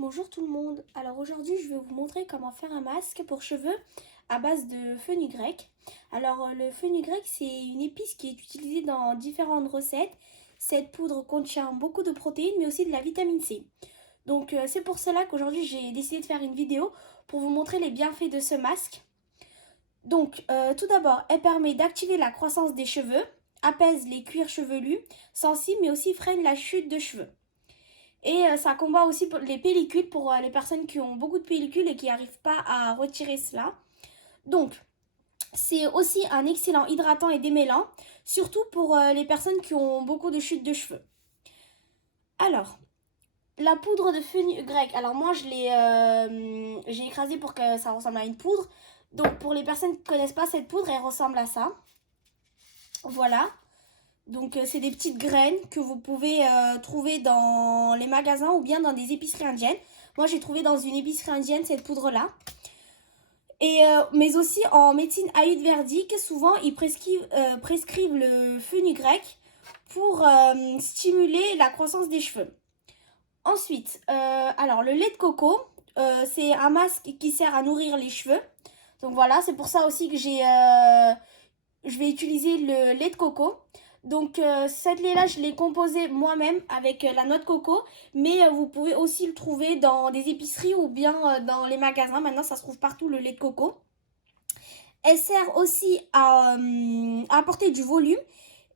Bonjour tout le monde, alors aujourd'hui je vais vous montrer comment faire un masque pour cheveux à base de fenugrec. Alors le fenugrec c'est une épice qui est utilisée dans différentes recettes. Cette poudre contient beaucoup de protéines mais aussi de la vitamine C. Donc c'est pour cela qu'aujourd'hui j'ai décidé de faire une vidéo pour vous montrer les bienfaits de ce masque. Donc tout d'abord elle permet d'activer la croissance des cheveux, apaise les cuirs chevelus, sensibles mais aussi freine la chute de cheveux. Et ça combat aussi pour les pellicules pour les personnes qui ont beaucoup de pellicules et qui n'arrivent pas à retirer cela. Donc, c'est aussi un excellent hydratant et démêlant, surtout pour les personnes qui ont beaucoup de chutes de cheveux. Alors, la poudre de fenugrec, alors moi j'ai écrasé pour que ça ressemble à une poudre. Donc pour les personnes qui ne connaissent pas cette poudre, elle ressemble à ça. Voilà. Donc c'est des petites graines que vous pouvez trouver dans les magasins ou bien dans des épiceries indiennes. Moi j'ai trouvé dans une épicerie indienne cette poudre là. Et, mais aussi en médecine ayurvédique, souvent ils prescrivent le fenugrec pour stimuler la croissance des cheveux. Ensuite, alors le lait de coco, c'est un masque qui sert à nourrir les cheveux. Donc voilà, c'est pour ça aussi que je vais utiliser le lait de coco. Donc cet lait là je l'ai composé moi-même avec la noix de coco, mais vous pouvez aussi le trouver dans des épiceries ou bien dans les magasins. Maintenant ça se trouve partout, le lait de coco. Elle sert aussi à apporter du volume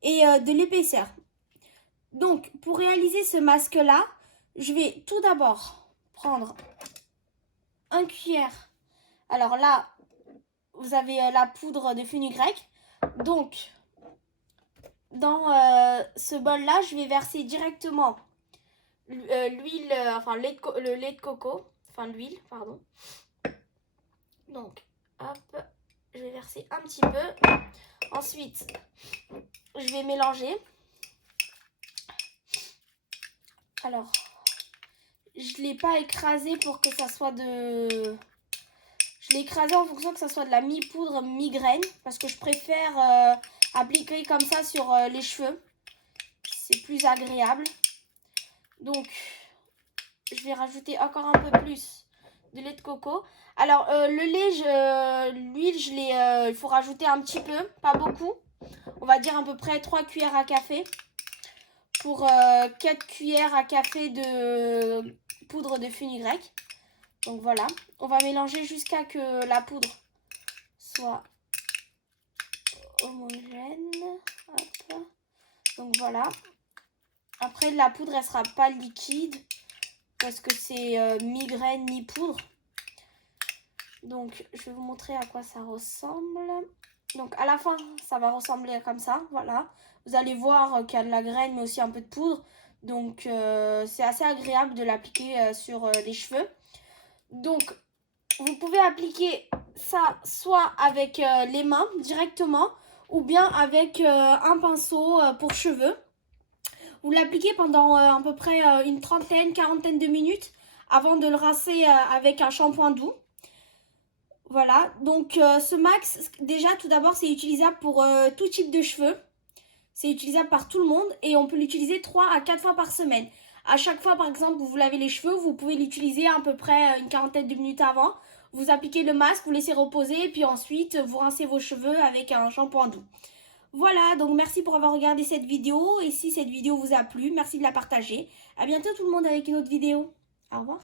et de l'épaisseur. Donc pour réaliser ce masque là, je vais tout d'abord prendre un cuillère. Alors là vous avez la poudre de fenugrec. Donc dans ce bol là je vais verser directement l'huile, enfin le lait de coco, enfin l'huile, pardon. Donc hop, je vais verser un petit peu. Ensuite je vais mélanger. Alors je l'ai pas écrasé pour que ça soit de... Je l'ai écrasé en fonction que ça soit de la mi-poudre, mi-graine, parce que je préfère appliquer comme ça sur les cheveux. C'est plus agréable. Donc, je vais rajouter encore un peu plus de lait de coco. Alors, le lait, l'huile, il faut rajouter un petit peu, pas beaucoup. On va dire à peu près 3 cuillères à café pour 4 cuillères à café de poudre de fenugrec. Donc voilà, on va mélanger jusqu'à que la poudre soit homogène. Hop. Donc voilà. Après la poudre elle sera pas liquide parce que c'est mi-graine mi-poudre. Donc je vais vous montrer à quoi ça ressemble. Donc à la fin ça va ressembler comme ça. Voilà. Vous allez voir qu'il y a de la graine mais aussi un peu de poudre. Donc c'est assez agréable de l'appliquer sur les cheveux. Donc vous pouvez appliquer ça soit avec les mains directement ou bien avec un pinceau pour cheveux. Vous l'appliquez pendant à peu près une trentaine, quarantaine de minutes avant de le rincer avec un shampoing doux. Voilà, donc ce max, déjà tout d'abord c'est utilisable pour tout type de cheveux. C'est utilisable par tout le monde et on peut l'utiliser 3 à 4 fois par semaine. À chaque fois, par exemple, vous vous lavez les cheveux, vous pouvez l'utiliser à peu près une quarantaine de minutes avant. Vous appliquez le masque, vous laissez reposer, puis ensuite, vous rincez vos cheveux avec un shampoing doux. Voilà, donc merci pour avoir regardé cette vidéo. Et si cette vidéo vous a plu, merci de la partager. À bientôt tout le monde avec une autre vidéo. Au revoir.